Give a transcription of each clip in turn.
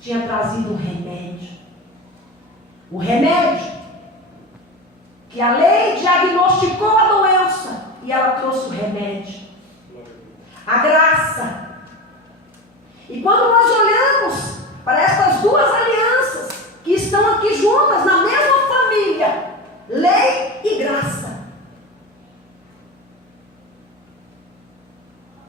tinha trazido o remédio. O remédio que a lei diagnosticou a doença e ela trouxe o remédio. A graça. E quando nós olhamos para estas duas alianças que estão aqui juntas na mesma família, lei e graça,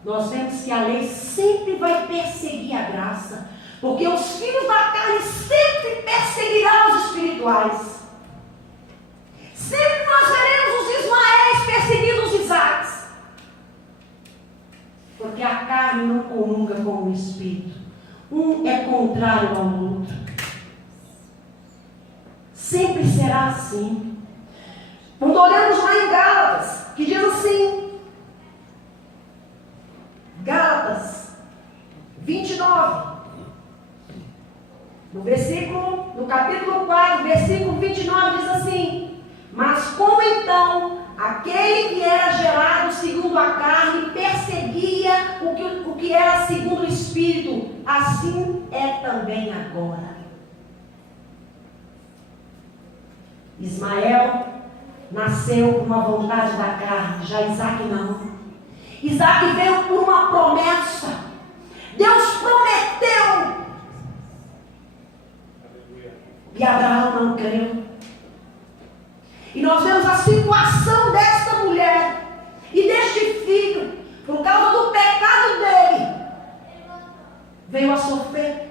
nós vemos que a lei sempre vai perseguir a graça, porque os filhos da carne sempre perseguirão os espirituais. Sempre nós veremos os Ismaéis perseguindo os Isaques, porque a carne não comunga com o espírito. Um é contrário ao outro. Sempre será assim. Quando olhamos lá em Gálatas, que diz assim, Gálatas 29, no capítulo 4, versículo 29, diz assim: mas como então aquele que era gerado segundo a carne perseguia o que era segundo o Espírito, assim é também agora. Ismael nasceu por uma vontade da carne, já Isaque não. Isaque veio por uma promessa. Deus prometeu. E Abraão não creu. E nós vemos a situação desta mulher e deste filho, por causa do pecado dele, veio a sofrer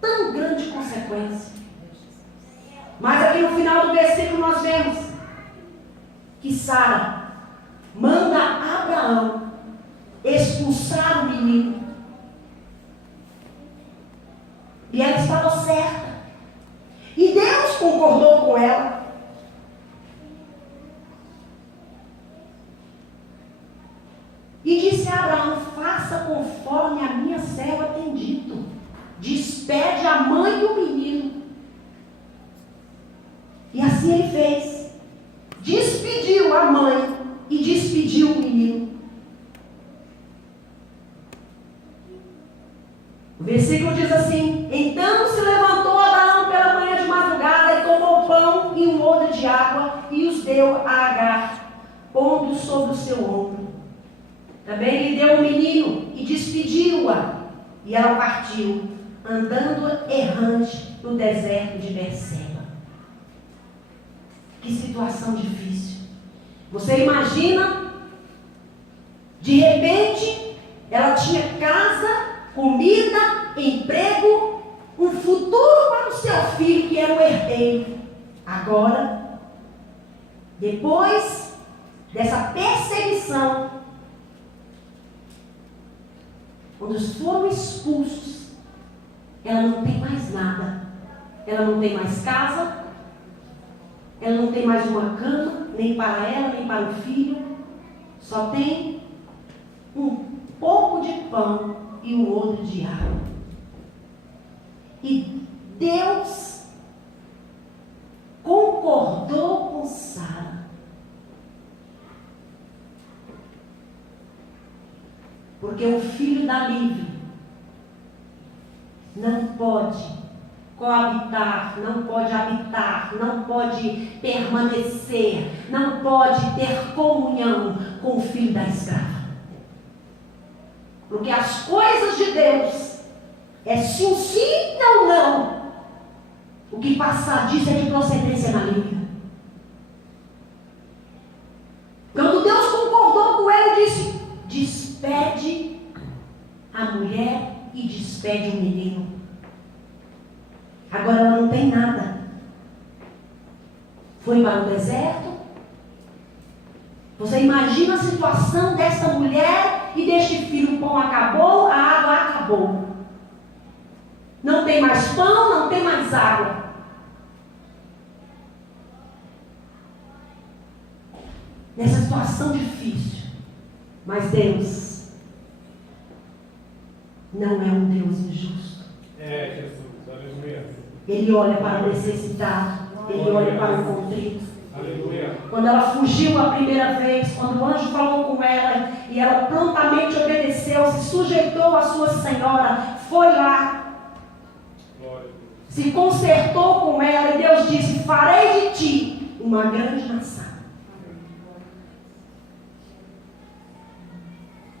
tão grande consequência. Mas aqui no final do versículo nós vemos que Sara manda Abraão expulsar o menino. E ela estava certa. E Deus concordou com ela. E disse a Abraão: faça conforme a minha serva tem dito. Despede a mãe do menino. E assim ele fez. Despediu a mãe e despediu o menino. O versículo diz assim: então se levantou Abraão pela manhã de madrugada e tomou pão e um odre de água e os deu a Agar, pondo sobre o seu ombro. Também lhe deu o menino e despediu-a. E ela partiu, andando errante no deserto de Berseba. Que situação difícil. Você imagina, de repente, ela tinha casa, comida, emprego, um futuro para o seu filho que era o herdeiro. Agora, depois dessa perseguição, quando eles foram expulsos, ela não tem mais nada. Ela não tem mais casa, ela não tem mais uma cama, nem para ela, nem para o filho. Só tem um pouco de pão e um odre de água. E Deus concordou com Sara. Porque o filho da livre não pode coabitar, não pode habitar, não pode permanecer, não pode ter comunhão com o filho da escrava. Porque as coisas de Deus é sim, sim, não, não. O que passar disso é de procedência maligna. Quando Deus concordou com ela, ele disse: despede a mulher e despede o menino. Agora ela não tem nada. Foi para o deserto. Você imagina a situação dessa mulher e deste filho. O pão acabou, a água acabou. Não tem mais pão, não tem mais água. Nessa situação difícil. Mas Deus não é um Deus injusto. É, Jesus. Aleluia. Ele olha para o necessitado. Ele olha para o contrito. Aleluia. Quando ela fugiu a primeira vez, quando o anjo falou com ela e ela prontamente obedeceu, se sujeitou à sua senhora, foi lá se consertou com ela e Deus disse: farei de ti uma grande nação.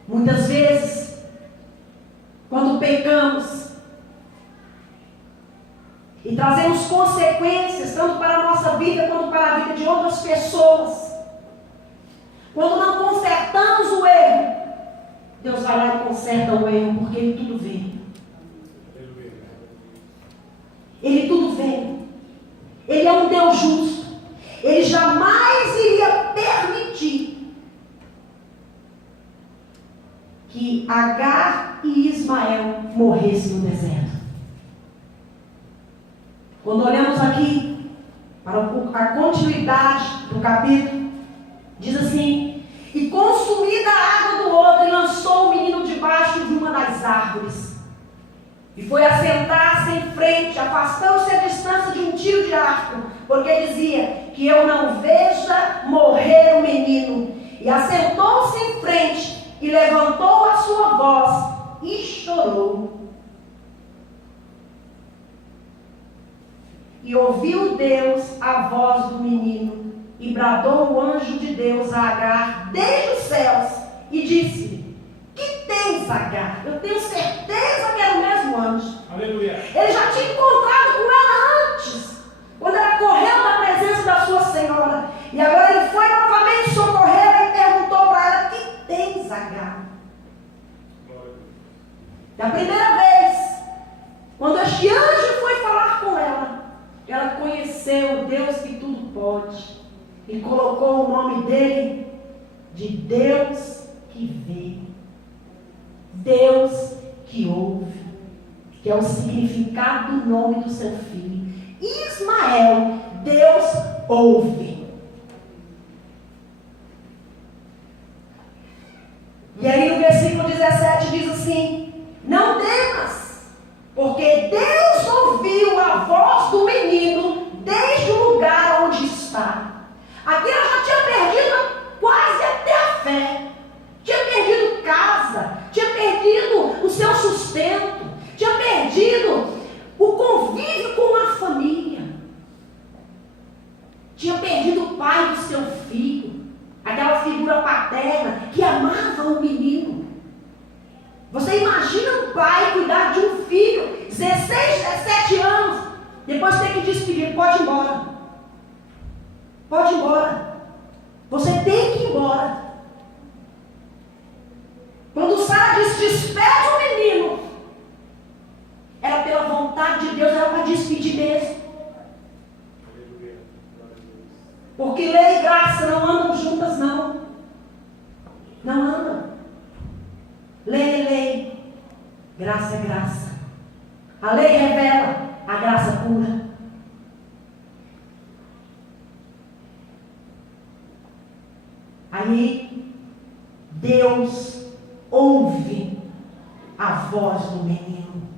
Muitas vezes, quando pecamos e trazemos consequências tanto para a nossa vida quanto para a vida de outras pessoas, quando não consertamos o erro, Deus vai lá e conserta o erro, porque Ele tudo vê. Ele tudo vê. Ele é um Deus justo. Ele jamais iria permitir que Agar e Ismael morressem no deserto. Quando olhamos aqui para a continuidade do capítulo, diz assim: e consumida a água do odre, e lançou o menino debaixo de uma das árvores, e foi assentar-se em frente, afastando-se a distância de um tiro de arco, porque dizia: que eu não veja morrer o menino. E assentou-se em frente, e levantou a sua voz, e chorou. E ouviu Deus a voz do menino, e bradou o anjo de Deus a Agar desde os céus, e disse: que tens, Agar? Eu tenho certeza que era o mesmo anjo. Aleluia. Ele já tinha encontrado com ela antes, quando ela correu da presença da sua senhora. E agora ele foi novamente socorrê-la e perguntou para ela: que tens, Agar? Da primeira vez, quando este anjo foi falar com ela, ela conheceu o Deus que tudo pode e colocou o nome dele de Deus que vê, Deus que ouve, que é o significado do nome do seu filho. Ismael, Deus ouve. E aí no versículo 17 diz assim: não temas, porque Deus ouviu a voz do menino desde o lugar onde está. Aqui ela já tinha perdido quase até a fé. Tinha perdido casa, tinha perdido o seu sustento, tinha perdido o convívio com a família. Tinha perdido o pai do seu filho, aquela figura paterna que amava o menino. Você imagina um pai cuidar de um filho, 16, 17 anos, depois ter que despedir: pode ir embora. Pode ir embora. Você tem que ir embora. Quando Sara disse: despede o menino, era pela vontade de Deus, era para despedir mesmo. Porque lei e graça não andam juntas, não. Não andam. Lei é lei, graça é graça. A lei revela, a graça cura. Aí Deus ouve a voz do menino.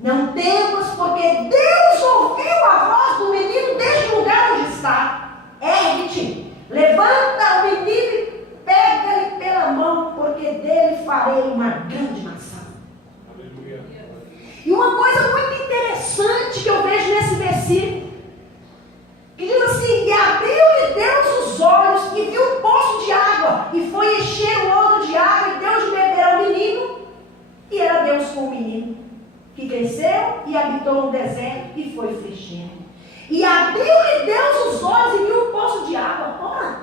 Não temas, porque Deus ouviu a voz do menino desde o lugar onde está. Ergue-te, levanta o menino e pega-lhe pela mão, porque dele farei uma grande nação. Aleluia. E uma coisa muito interessante que eu vejo nesse versículo, que diz assim: e abriu-lhe Deus os olhos e viu um poço de água, e foi encher o odre de água, e deu de beber ao menino, e era Deus com o menino, que cresceu e habitou no deserto e foi flecheiro. E abriu-lhe Deus os olhos e viu um poço de água. Ora,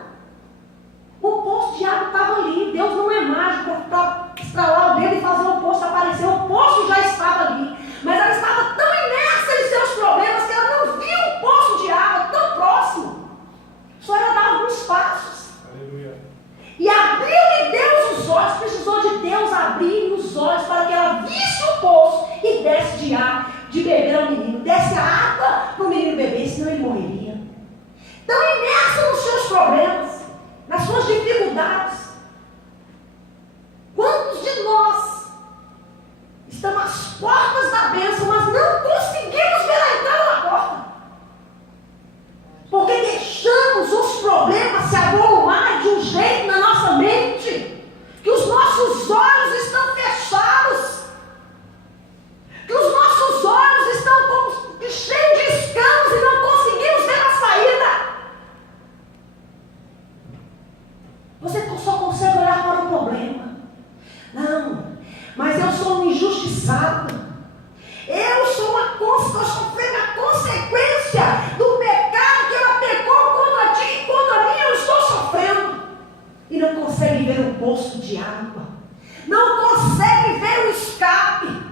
o poço de água estava ali. Deus não é mágico para estralar o dedo e fazer o poço aparecer. O poço já estava ali, mas ela estava tão imersa em seus problemas que ela não viu o poço de água tão próximo. Só ela dava alguns passos. Aleluia. E abriu-lhe Deus os olhos. Precisou de Deus abrir os olhos para que ela visse o poço e desse de beber ao menino. Desse a água para o menino beber, senão ele morreria. Tão imersa nos seus problemas, nas suas dificuldades. Quantos de nós estamos às portas da bênção, mas não conseguimos ver ela entrar na porta? Porque deixamos os problemas se aglomerarem de um jeito na nossa mente, que os nossos olhos estão fechados, que os nossos não consegue ver o escape.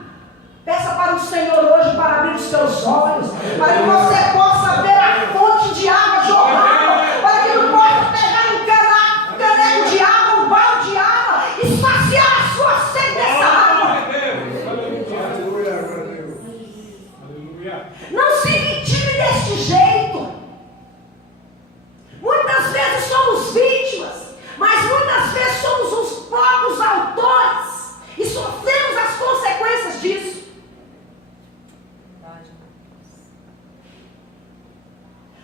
Peça para o Senhor hoje para abrir os teus olhos, para que você possa ver a fonte de água jorrando, para que tu possa pegar um caneco de água, um balde de água e saciar a sua sede dessa água. Não se vitime deste jeito. Muitas vezes somos vítimas, mas muitas vezes somos os próprios autores e sofremos as consequências disso.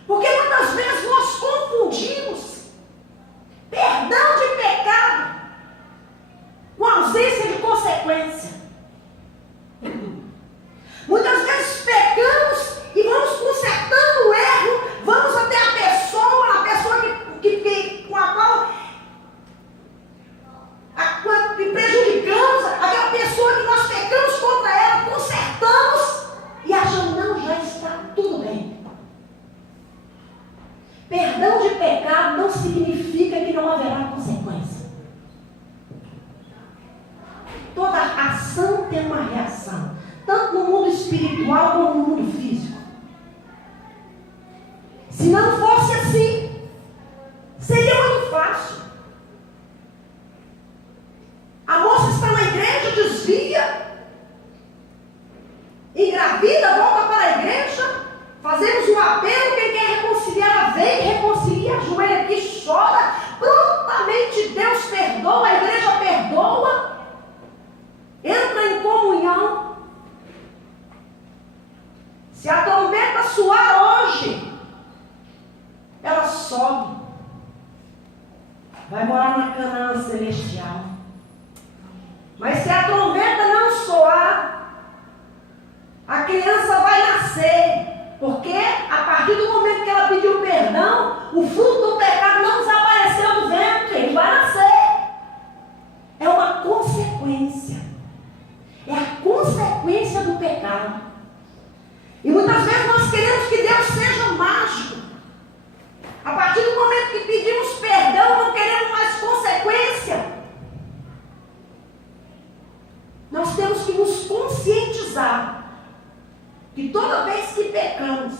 Porque muitas vezes nós confundimos perdão de pecado com ausência de consequência. Muitas vezes pecamos e vamos consertando o erro, vamos até a pessoa com a qual que prejudicamos, aquela pessoa que nós pecamos contra ela, consertamos e achamos, não, já está tudo bem. Perdão de pecado não significa que não haverá consequência. Toda ação tem uma reação, tanto no mundo espiritual como no mundo físico. Se não fosse assim, seria muito fácil. A moça está na igreja, desvia, engravida, volta para a igreja, fazemos um apelo, quem quer reconciliar, ela vem, reconcilia, ajoelha aqui, chora, prontamente Deus perdoa, a igreja perdoa, entra em comunhão. Se a trombeta soar hoje, ela sobe, vai morar na Canaã celestial. Mas se a trombeta não soar, a criança vai nascer, porque a partir do momento que ela pediu perdão, o fruto do pecado não desapareceu do ventre, ele vai nascer. É uma consequência, é a consequência do pecado. E muitas vezes nós queremos que Deus seja mágico. A partir do momento que pedimos perdão, não queremos mais consequência. Nós temos que nos conscientizar que toda vez que pecamos,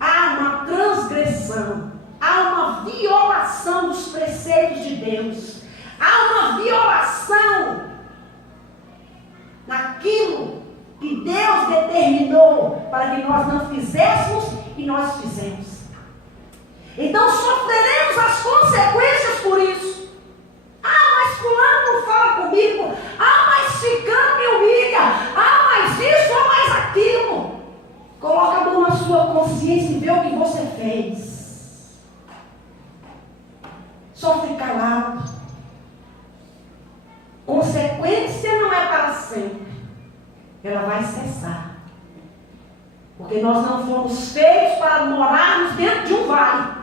há uma transgressão, há uma violação dos preceitos de Deus, há uma violação naquilo que Deus determinou para que nós não fizéssemos e nós fizemos. Então sofreremos as consequências por isso. Mas fulano não fala comigo. Mas ciclano me humilha. Mas isso ou mais aquilo. Coloca a mão na sua consciência e vê o que você fez. Sofre calado. Consequência não é para sempre. Ela vai cessar. Porque nós não fomos feitos para morarmos dentro de um vale.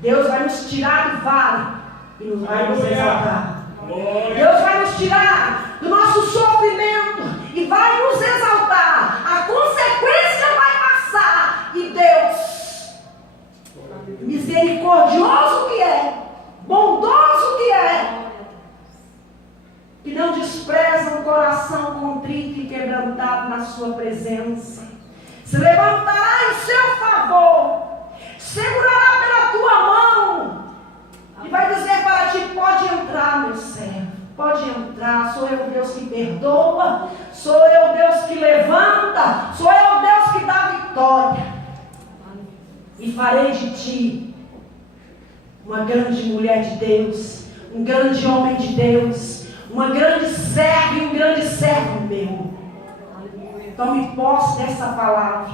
Deus vai nos tirar do vale e nos vai nos exaltar. Deus vai nos tirar do nosso sofrimento e vai nos exaltar. A consequência vai passar. E Deus, misericordioso que é, bondoso que é, que não despreza um coração contrito e quebrantado na sua presença, se levantará em seu favor, segurará pela tua mão e vai dizer para ti: pode entrar, meu servo, pode entrar. Sou eu Deus que perdoa, sou eu Deus que levanta, sou eu Deus que dá vitória, e farei de ti uma grande mulher de Deus, um grande homem de Deus, uma grande serva e um grande servo meu. Tome posse dessa palavra.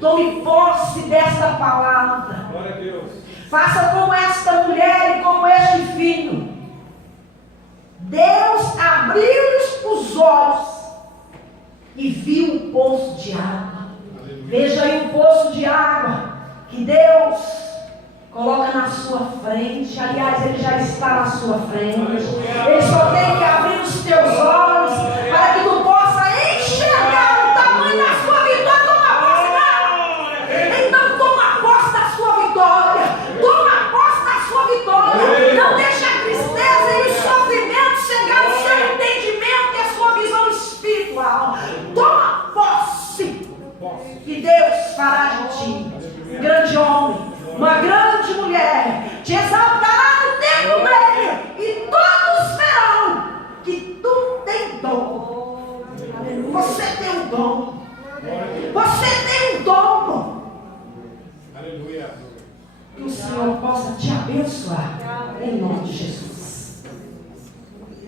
Tome posse desta palavra. Glória a Deus. Faça como esta mulher e como este filho. Deus abriu-lhes os olhos e viu o poço de água. Veja aí o poço de água que Deus coloca na sua frente. Aliás, Ele já está na sua frente. Ele só tem que abrir os teus olhos para que tu possa enxergar o tamanho da sua vitória. Toma posse dela. Então toma posse da sua vitória. Toma posse da sua vitória. Não deixa a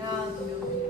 Obrigado, meu